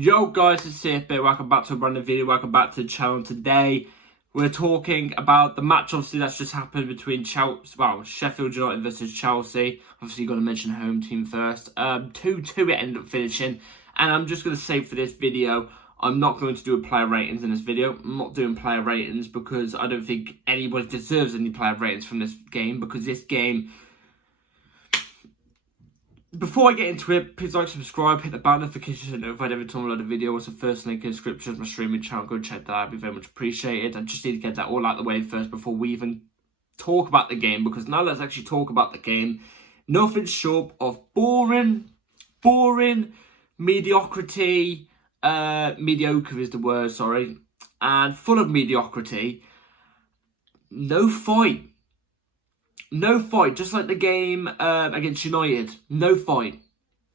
Yo guys, it's CFB. Welcome back to a brand new video. Welcome back to the channel. Today we're talking about the match obviously that's just happened between Sheffield United versus Chelsea. Obviously you've got to mention home team first. 2-2 it ended up finishing. And I'm just going to say for this video, I'm not going to do a player ratings in this video. I'm not doing player ratings because I don't think anybody deserves any player ratings from this game, because this game... Before I get into it, please like, subscribe, hit the bell notification to get notified every time I load a video. It's the first link in the description of my streaming channel. Go check that out. It'd be very much appreciated. I just need to get that all out of the way first before we even talk about the game, because now let's actually talk about the game. Nothing short of boring, mediocrity, mediocre is the word, sorry, and full of mediocrity. No fight. No fight, just like the game against United. No fight.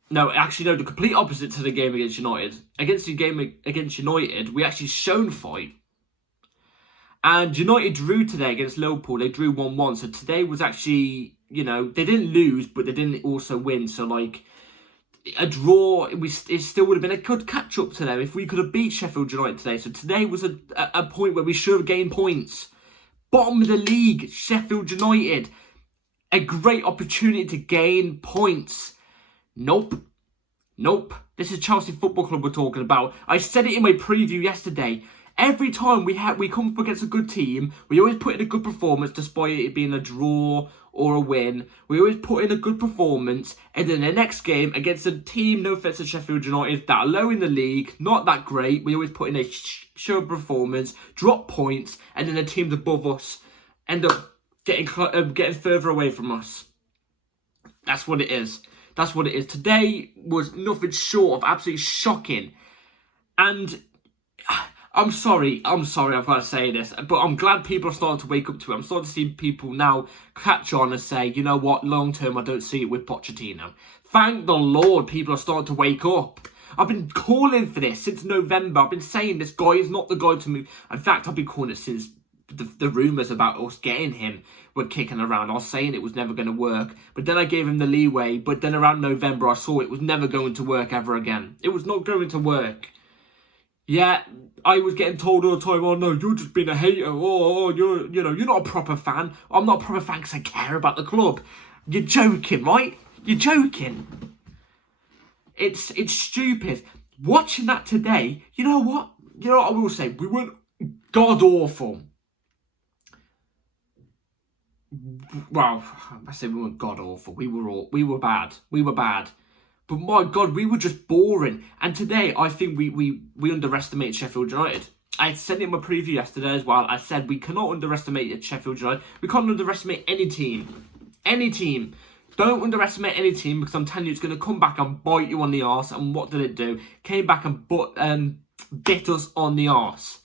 No, actually, no, the complete opposite to the game against United. Against the game against United, we actually shown fight. And United drew today against Liverpool. They drew 1-1. So today was actually, you know, they didn't lose, but they didn't also win. So, like, a draw, it still would have been a good catch-up to them if we could have beat Sheffield United today. So today was a point where we should have gained points. Bottom of the league, Sheffield United. A great opportunity to gain points. Nope. This is Chelsea Football Club we're talking about. I said it in my preview yesterday. Every time we come up against a good team, we always put in a good performance despite it being a draw or a win. We always put in a good performance, and then the next game against a team, no offense to Sheffield United, that are low in the league, not that great, we always put in a show performance, drop points, and then the teams above us end up getting further away from us. That's what it is. That's what it is. Today was nothing short of absolutely shocking. And I'm sorry, I've got to say this, but I'm glad people are starting to wake up to it. I'm starting to see people now catch on and say, you know what, long term, I don't see it with Pochettino. Thank the Lord people are starting to wake up. I've been calling for this since November. I've been saying this guy is not the guy to move. In fact, I've been calling it since the rumours about us getting him were kicking around. I was saying it was never going to work, but then I gave him the leeway. But then around November, I saw it was never going to work ever again. It was not going to work. Yeah, I was getting told all the time, oh no, you're just being a hater. Oh, you're not a proper fan. I'm not a proper fan because I care about the club. You're joking, right? You're joking. It's stupid. Watching that today, you know what? You know what I will say? We weren't god awful. Well, I say we weren't god awful. We were bad. But my God, we were just boring. And today, I think we underestimated Sheffield United. I said it in my preview yesterday as well. I said we cannot underestimate Sheffield United. We can't underestimate any team. Any team. Don't underestimate any team, because I'm telling you, it's going to come back and bite you on the arse. And what did it do? Came back and bit us on the arse.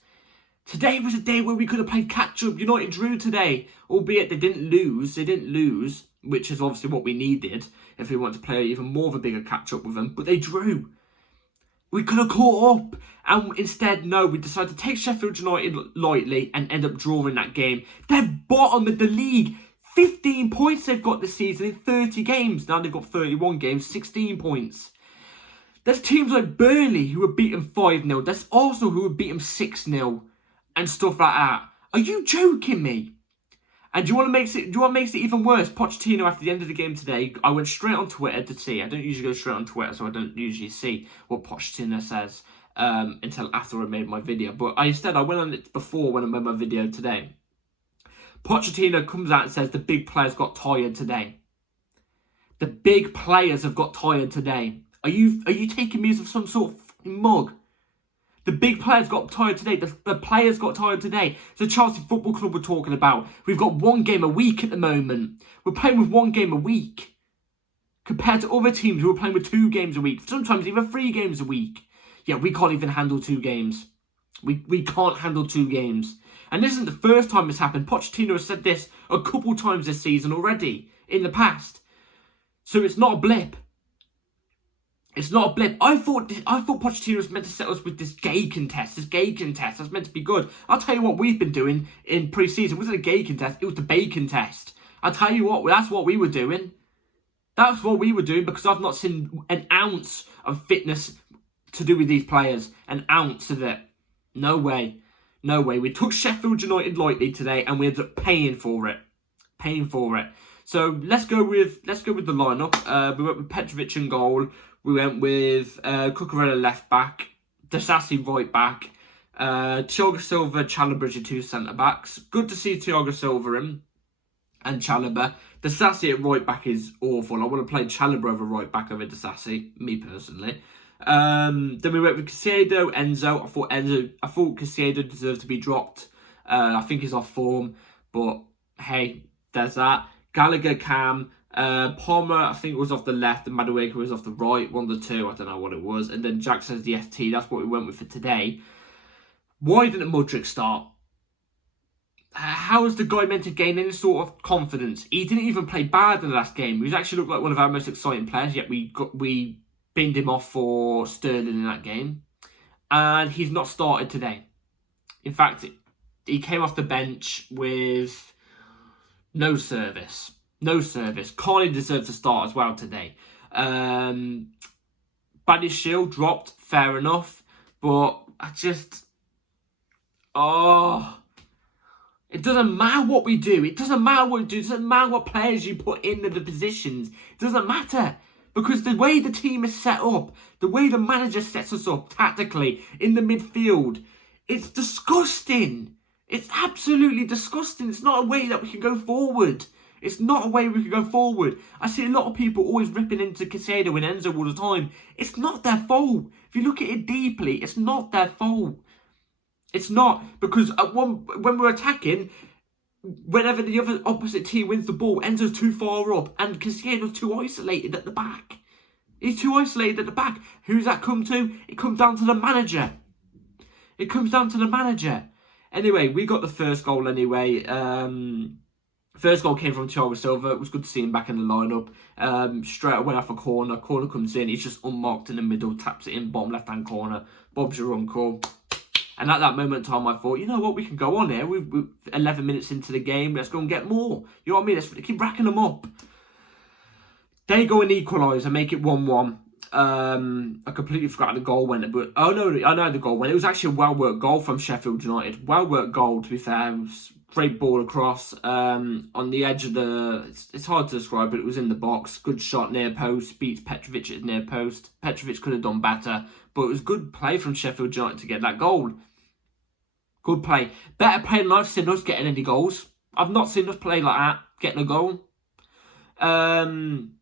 Today was a day where we could have played catch-up. United drew today, albeit they didn't lose. They didn't lose, which is obviously what we needed if we want to play even more of a bigger catch-up with them. But they drew. We could have caught up. And instead, no, we decided to take Sheffield United lightly and end up drawing that game. They're bottom of the league. 15 points they've got this season in 30 games. Now they've got 31 games, 16 points. There's teams like Burnley who were beaten 5-0. There's also who were beaten 6-0. And stuff like that. Are you joking me? And do you want to make it even worse? Pochettino, after the end of the game today, I went straight on Twitter to see. I don't usually go straight on Twitter, so I don't usually see what Pochettino says until after I made my video. But instead, I went on it before when I made my video today. Pochettino comes out and says the big players got tired today. The big players have got tired today. Are you taking me as some sort of mug? The big players got tired today. The players got tired today. It's the Chelsea Football Club we're talking about. We've got one game a week at the moment. We're playing with one game a week. Compared to other teams who are playing with 2 games a week. Sometimes even 3 games a week. Yeah, we can't even handle 2 games. We can't handle 2 games. And this isn't the first time this happened. Pochettino has said this a couple times this season already. In the past. So it's not a blip. It's not a blip. I thought Pochettino was meant to set us with this gay contest. That's meant to be good. I'll tell you what we've been doing in pre-season. It wasn't a gay contest. It was the bacon test. I'll tell you what. That's what we were doing. That's what we were doing, because I've not seen an ounce of fitness to do with these players. An ounce of it. No way. No way. We took Sheffield United lightly today and we ended up paying for it. So let's go with the lineup. We went with Petrovic in goal. We went with Cucurella left back, Disasi right back, Thiago Silva, Chalobah are 2 centre backs. Good to see Thiago Silva in and Chalobah. Disasi at right back is awful. I want to play Chalobah over right back over Disasi, me personally. Then we went with Caicedo, Enzo. I thought Caicedo deserved to be dropped. I think he's off form, but hey, there's that. Gallagher, Cam, Palmer, I think was off the left, and Madueke was off the right. One of the two, I don't know what it was. And then Jackson's the ST. That's what we went with for today. Why didn't Mudryk start? How is the guy meant to gain any sort of confidence? He didn't even play bad in the last game. He actually looked like one of our most exciting players, yet we binned him off for Sterling in that game. And he's not started today. In fact, he came off the bench with no service. Carney deserved to start as well today. Badiashile dropped, fair enough. But it doesn't matter what we do. It doesn't matter what players you put in the positions. It doesn't matter. Because the way the team is set up, the way the manager sets us up tactically in the midfield, it's disgusting. It's absolutely disgusting. It's not a way that we can go forward. I see a lot of people always ripping into Caicedo and Enzo all the time. It's not their fault. If you look at it deeply, it's not their fault. It's not, because when we're attacking, whenever the other opposite team wins the ball, Enzo's too far up and Caicedo's too isolated at the back. He's too isolated at the back. Who's that come to? It comes down to the manager. Anyway, we got the first goal anyway. First goal came from Thiago Silva. It was good to see him back in the lineup. Straight away off a corner. Corner comes in. He's just unmarked in the middle. Taps it in, bottom left-hand corner. Bob's your uncle. And at that moment in time, I thought, you know what, we can go on here. We're 11 minutes into the game. Let's go and get more. You know what I mean? Let's keep racking them up. They go and equalise and make it 1-1. I completely forgot the goal went. But oh no, I know the goal went. It was actually a well-worked goal from Sheffield United. Well-worked goal, to be fair. It was great ball across on the edge of the... It's hard to describe, but it was in the box. Good shot near post. Beats Petrovic at near post. Petrovic could have done better. But it was good play from Sheffield United to get that goal. Good play. Better play than I've seen us getting any goals. I've not seen us play like that, getting a goal. And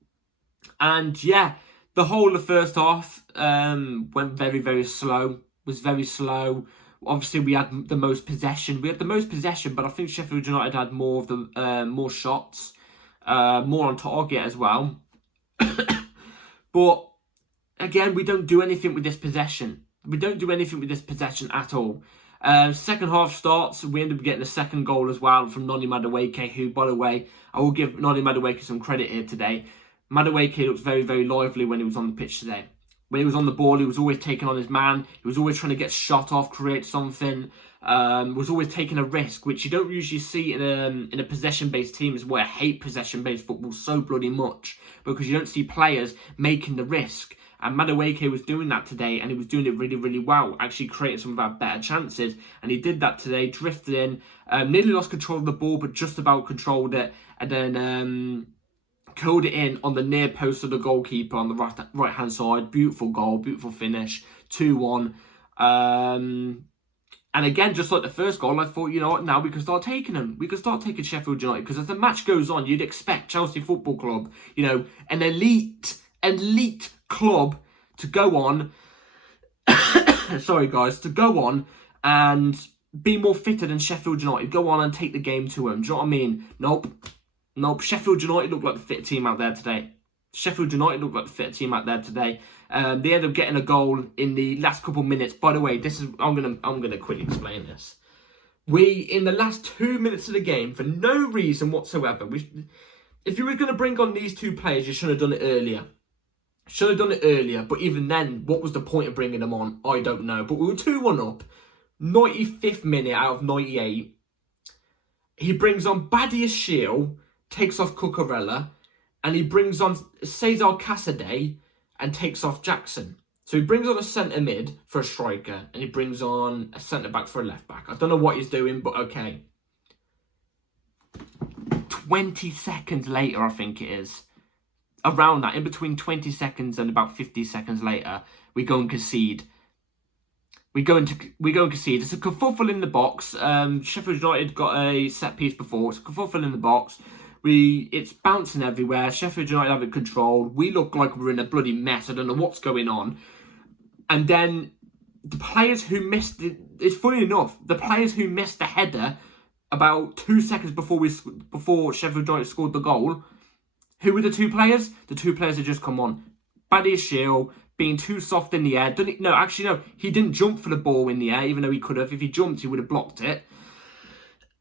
yeah, the whole of the first half went very, very slow. Was very slow. Obviously, we had the most possession. But I think Sheffield United had more of the more shots, more on target as well. But again, we don't do anything with this possession. At all. Second half starts, we end up getting a second goal as well from Noni Madueke, who, by the way, I will give Noni Madueke some credit here today. Madueke looked very, very lively when he was on the pitch today. When he was on the ball, he was always taking on his man. He was always trying to get shot off, create something. Was always taking a risk, which you don't usually see in a possession-based team. Is why I hate possession-based football so bloody much, because you don't see players making the risk. And Madueke was doing that today, and he was doing it really, really well, actually creating some of our better chances. And he did that today, drifted in, nearly lost control of the ball, but just about controlled it, and then curled it in on the near post of the goalkeeper on the right-hand side. Beautiful goal, beautiful finish, 2-1. And again, just like the first goal, I thought, you know what, now we can start taking them. We can start taking Sheffield United, because as the match goes on, you'd expect Chelsea Football Club, you know, an elite club to go on to go on and be more fitter than Sheffield United, go on and take the game to them. Do you know what I mean? Nope. Sheffield United looked like the fitter team out there today. They ended up getting a goal in the last couple of minutes. By the way, I'm gonna quickly explain this. We, in the last 2 minutes of the game, for no reason whatsoever, if you were going to bring on these two players, you should have done it earlier. But even then, what was the point of bringing them on? I don't know. But we were 2-1 up. 95th minute out of 98. He brings on Badiashile, takes off Cucurella, and he brings on Cesar Casadei and takes off Jackson. So he brings on a centre mid for a striker, and he brings on a centre back for a left back. I don't know what he's doing, but okay. 20 seconds later, I think it is. Around that, in between 20 seconds and about 50 seconds later, we go and concede. We go and concede. It's a kerfuffle in the box. Sheffield United got a set piece before. It's a kerfuffle in the box. It's bouncing everywhere. Sheffield United have it controlled. We look like we're in a bloody mess. I don't know what's going on. And then the players who missed it, it's funny enough, the players who missed the header about 2 seconds before Sheffield United scored the goal, who were the two players? The two players had just come on. Badiashile being too soft in the air. No, he didn't jump for the ball in the air, even though he could have. If he jumped, he would have blocked it.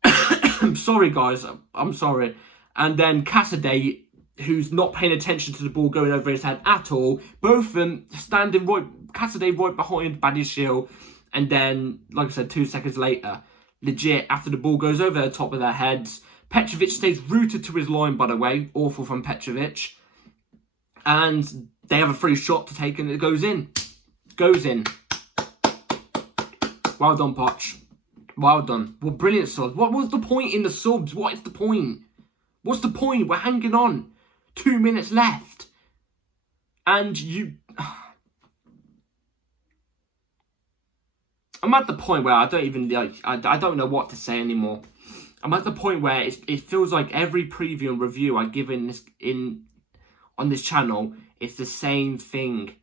I'm sorry, guys. I'm sorry. And then Cassidy, who's not paying attention to the ball going over his head at all. Both of them standing right, Cassidy right behind Badiashile. And then, like I said, 2 seconds later, legit, after the ball goes over the top of their heads, Petrovic stays rooted to his line, by the way. Awful from Petrovic. And they have a free shot to take and it goes in. Goes in. Well done, Poch. Well done. Well, brilliant subs. What was the point in the subs? What is the point? What's the point? We're hanging on. 2 minutes left. And you... I'm at the point where I don't even... I don't know what to say anymore. I'm at the point where it feels like every preview and review I give on this channel, it's the same thing.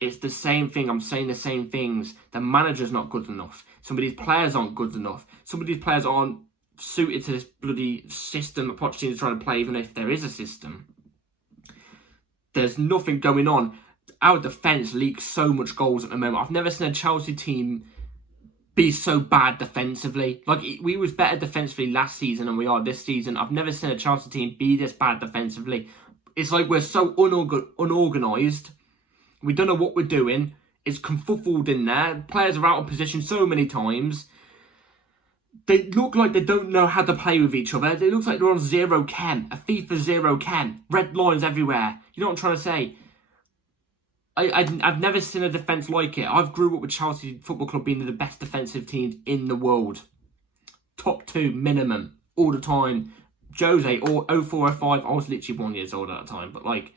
It's the same thing. I'm saying the same things. The manager's not good enough. Some of these players aren't good enough. Some of these players aren't suited to this bloody system that Pochettino's trying to play, even if there is a system. There's nothing going on. Our defence leaks so much goals at the moment. I've never seen a Chelsea team be so bad defensively. Like, we was better defensively last season than we are this season. I've never seen a Chelsea team be this bad defensively. It's like we're so unorganised. We don't know what we're doing. It's confuffled in there. Players are out of position so many times. They look like they don't know how to play with each other. It looks like they're on zero chem. A FIFA zero chem. Red lines everywhere. You know what I'm trying to say? I've never seen a defence like it. I've grew up with Chelsea Football Club being the best defensive teams in the world. Top 2 minimum. All the time. Jose, or 0405, I was literally 1 year old at the time. But like,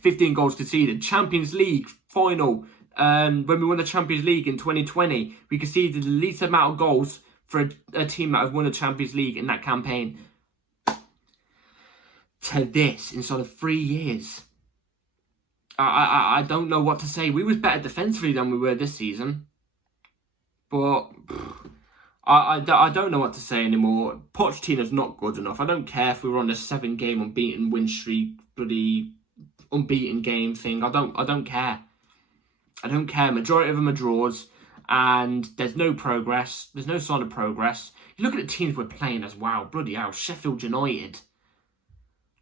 15 goals conceded. Champions League final. When we won the Champions League in 2020, we conceded the least amount of goals for a team that have won the Champions League in that campaign. To this, inside of 3 years. I don't know what to say. We was better defensively than we were this season. But I don't know what to say anymore. Pochettino's not good enough. I don't care if we were on a 7-game unbeaten win streak, bloody unbeaten game thing. I don't care. I don't care. Majority of them are draws. And there's no progress. There's no sign of progress. You look at the teams we're playing as well. Bloody hell. Sheffield United.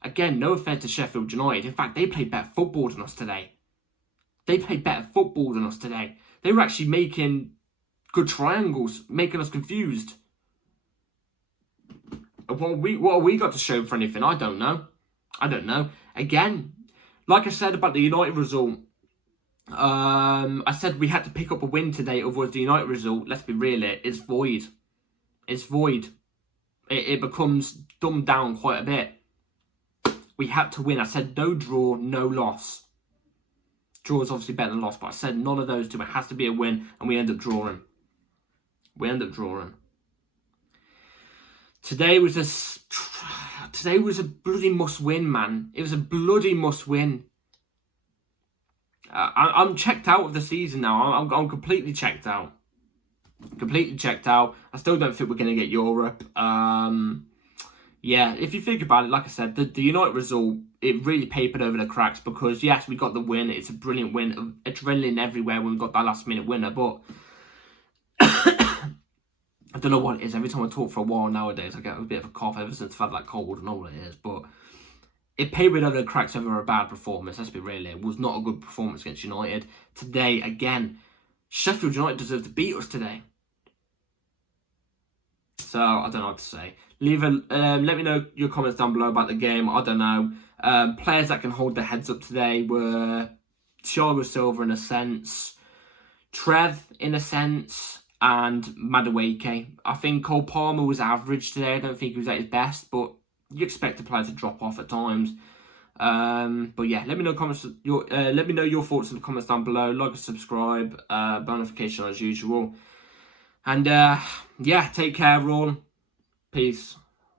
Again, no offence to Sheffield United. In fact, they played better football than us today. They played better football than us today. They were actually making good triangles, making us confused. What have we got to show for anything? I don't know. Again, like I said about the United result, I said we had to pick up a win today, otherwise the United result, let's be real, it's void. It's void. It becomes dumbed down quite a bit. We had to win. I said no draw, no loss. Draw is obviously better than loss, but I said none of those two. It has to be a win, and we end up drawing. Today was a bloody must-win, man. It was a bloody must-win. I'm checked out of the season now. I'm completely checked out. I still don't think we're going to get Europe. Yeah, if you think about it, like I said, the United result, it really papered over the cracks because, yes, we got the win. It's a brilliant win. Adrenaline everywhere when we got that last-minute winner. But I don't know what it is. Every time I talk for a while nowadays, I get a bit of a cough ever since I've had that cold and all what it is. But it papered over the cracks over a bad performance. Let's be real. It was not a good performance against United. Today, again, Sheffield United deserved to beat us today. So, I don't know what to say. Let me know your comments down below about the game. I don't know. Players that can hold their heads up today were Thiago Silva in a sense, Trev in a sense, and Madueke. I think Cole Palmer was average today. I don't think he was at his best, but you expect a player to drop off at times. But yeah, let me know let me know your thoughts in the comments down below. Like and subscribe, bell notification as usual. And yeah, take care everyone. Peace.